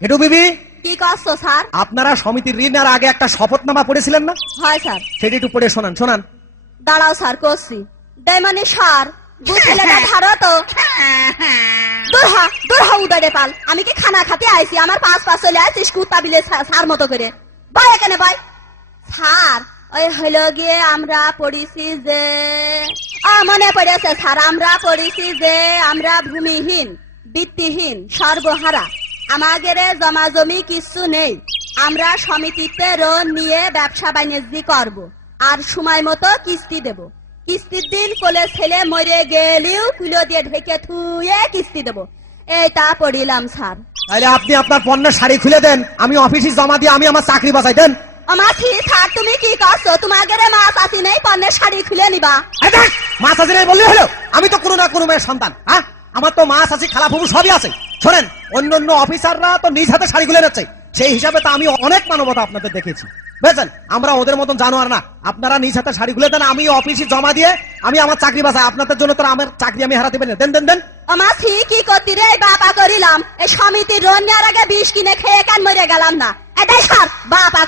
হেটু বিবি, কি করছো স্যার? আপনারা সমিতির ঋণ আর আগে একটা শপথনামা পড়েছিলেন না? হয় স্যার। সেটি একটু পড়ে শোনান শোনান। দাঁড়াও স্যার, করছি। দেমানি সার বুঝলেটা ধারো তো। দূর হা উদারে পাল, আমি কি খানা খাতে আইছি? আমার পাঁচ চলে আইছিস কুত্তা বিলে সার মতো করে। ভাই এখানে ভাই। স্যার ওই হইল গিয়ে আমরা পড়িছি যে, মনে পড়েছে স্যার, আমরা পড়িছি যে আমরা ভূমিহীন, বৃত্তিহীন, সর্বহারা, আমাদের জমা জমি কিছু নেই, আমরা সমিতিতে ঋণ নিয়ে ব্যবসা বাণিজ্য করব, আর সময় মতো কিস্তি দেব, কিস্তির দিন কোলে ছেলে মরে গেলেও কুলো দিয়ে ঢেকে থুয়ে কিস্তি দেব। এইটা পড়িলাম স্যার। তাহলে আপনি আপনার পণ্যের শাড়ি খুলে দেন, আমি অফিসে জমা দিয়ে আমি আমার চাকরি বাঁচাই দেন। মাছি থাক, তুমি কি করছো? তোমাদের মাছ আসি নেই, পণ্যের শাড়ি খুলে নিবা? মাছ আছে নাই বললে হলো? আমি তো কোনো না কোনো মেয়ের সন্তান, হ্যাঁ? আমার তো মাছ আছে, খালা ফুবু সবই আছে। শোনেন, অন্য অন্য অফিসাররা তো নিজ হাতে শাড়ি খুলে নিচ্ছে, সেই হিসাবে তো আমি অনেক মানবতা আপনাদের দেখেছি, বুঝেছেন? আমরা ওদের মতন জানোয়ার না। আপনারা নিজ হাতে শাড়ি খুলে দেন, আমি অফিসে জমা দিয়ে আমি আমার চাকরি বাঁচাই। আপনাদের জন্য তো আমার চাকরি আমি হারাতে পারি না। দেন দেন দেন। মাছি কি করতি রে? বাপা করিলাম এই সমিতির ঋণ নেওয়ার আগে বিষ কিনে খেয়ে কেন মরে গেলাম না? এটাই স্যার বাপা।